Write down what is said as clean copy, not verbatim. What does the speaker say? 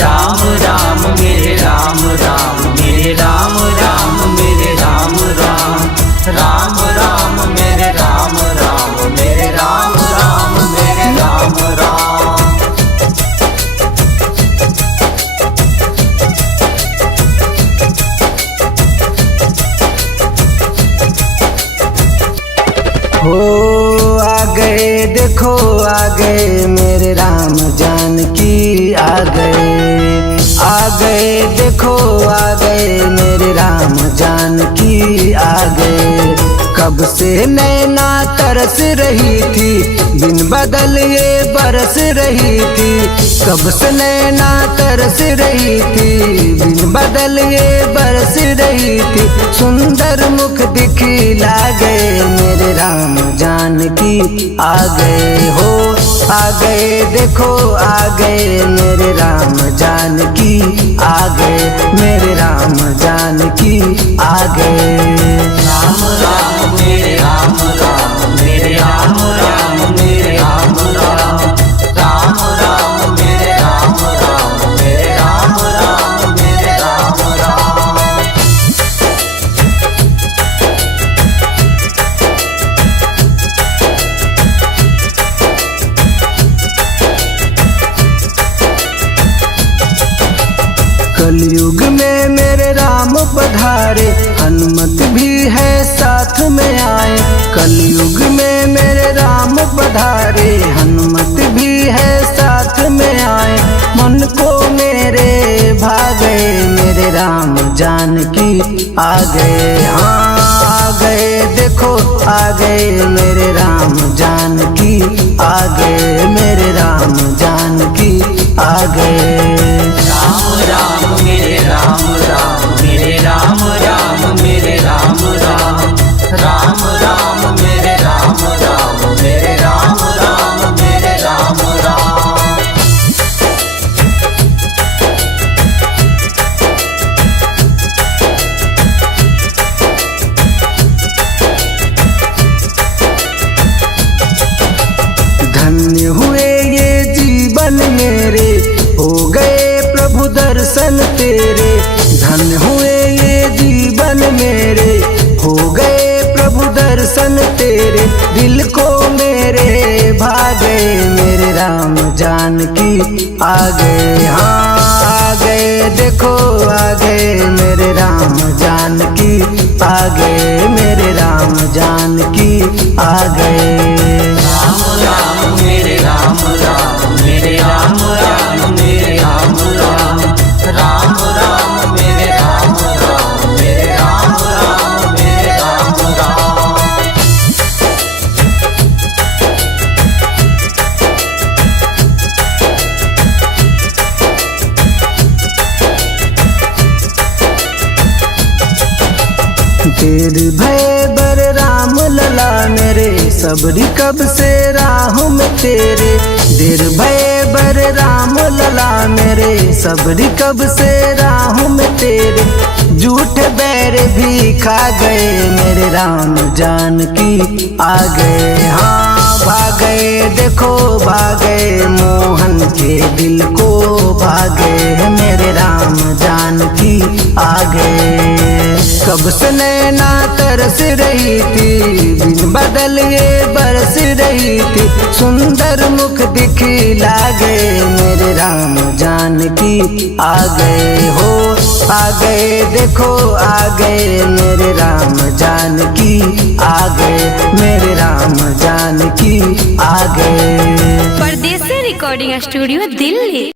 राम राम मेरे राम राम मेरे राम राम मेरे राम राम राम राम मेरे राम राम मेरे राम राम मेरे राम राम। हो आ गए देखो आ गए मेरे राम जानकी आ गए देखो आ गए मेरे राम जानकी आ गए। कब से नैना तरस रही थी दिन बदल ये बरस रही थी। कब से नैना तरस रही थी दिन बदल ये बरस रही थी। सुंदर मुख दिखला गए मेरे राम जानकी आ गए हो आ गए देखो आ गए मेरे राम जानकी आ गए मेरे राम जानकी आ गए। राम राम मेरे राम राम मेरे राम राम मेरे राम राम राम राम मेरे राम राम मेरे राम राम मेरे राम राम। कलयुग में मेरे राम पधारे हनुमत भी है साथ में आए। कलयुग में मेरे राम पधारे हनुमत भी है साथ में आए। मन को मेरे भागे मेरे राम जानकी आ गए हाँ आ गए देखो आ गए मेरे राम जानकी आ गए मेरे राम जानकी आ गए। राम राम मेरे राम राम मेरे राम राम मेरे राम राम राम राम मेरे राम राम मेरे राम राम मेरे राम राम। धन्य हुए ये जीवन मेरे हो गए प्रभु दर्शन तेरे। धन्य हुए ये जीवन मेरे हो गए प्रभु दर्शन तेरे। दिल को मेरे भागे मेरे राम जानकी आ गए हाँ आ गए देखो आ गए मेरे राम जानकी आ गए मेरे राम जानकी आ गए। राम राम मेरे राम राम मेरे राम राम मेरे राम राम राम राम मेरे राम राम मेरे राम राम मेरे राम राम। देर भय बर राम लला मेरे सबरी कब से राह में तेरे। देर भय बर राम लला मेरे सबरी कब से राह में तेरे। झूठ बैर भी खा गए मेरे राम जानकी आ गए हाँ भागे देखो भागे मोहन के दिल को भागे मेरे राम जानकी आ गए। कब से नैना तरस रही थी दिन बदल ये बरस रही थी। सुंदर मुख दिखला गए मेरे राम जानकी आ गए हो आ गए देखो आ गए मेरे राम जानकी आ गए मेरे राम जानकी आ गए। परदेसी रिकॉर्डिंग स्टूडियो दिल्ली।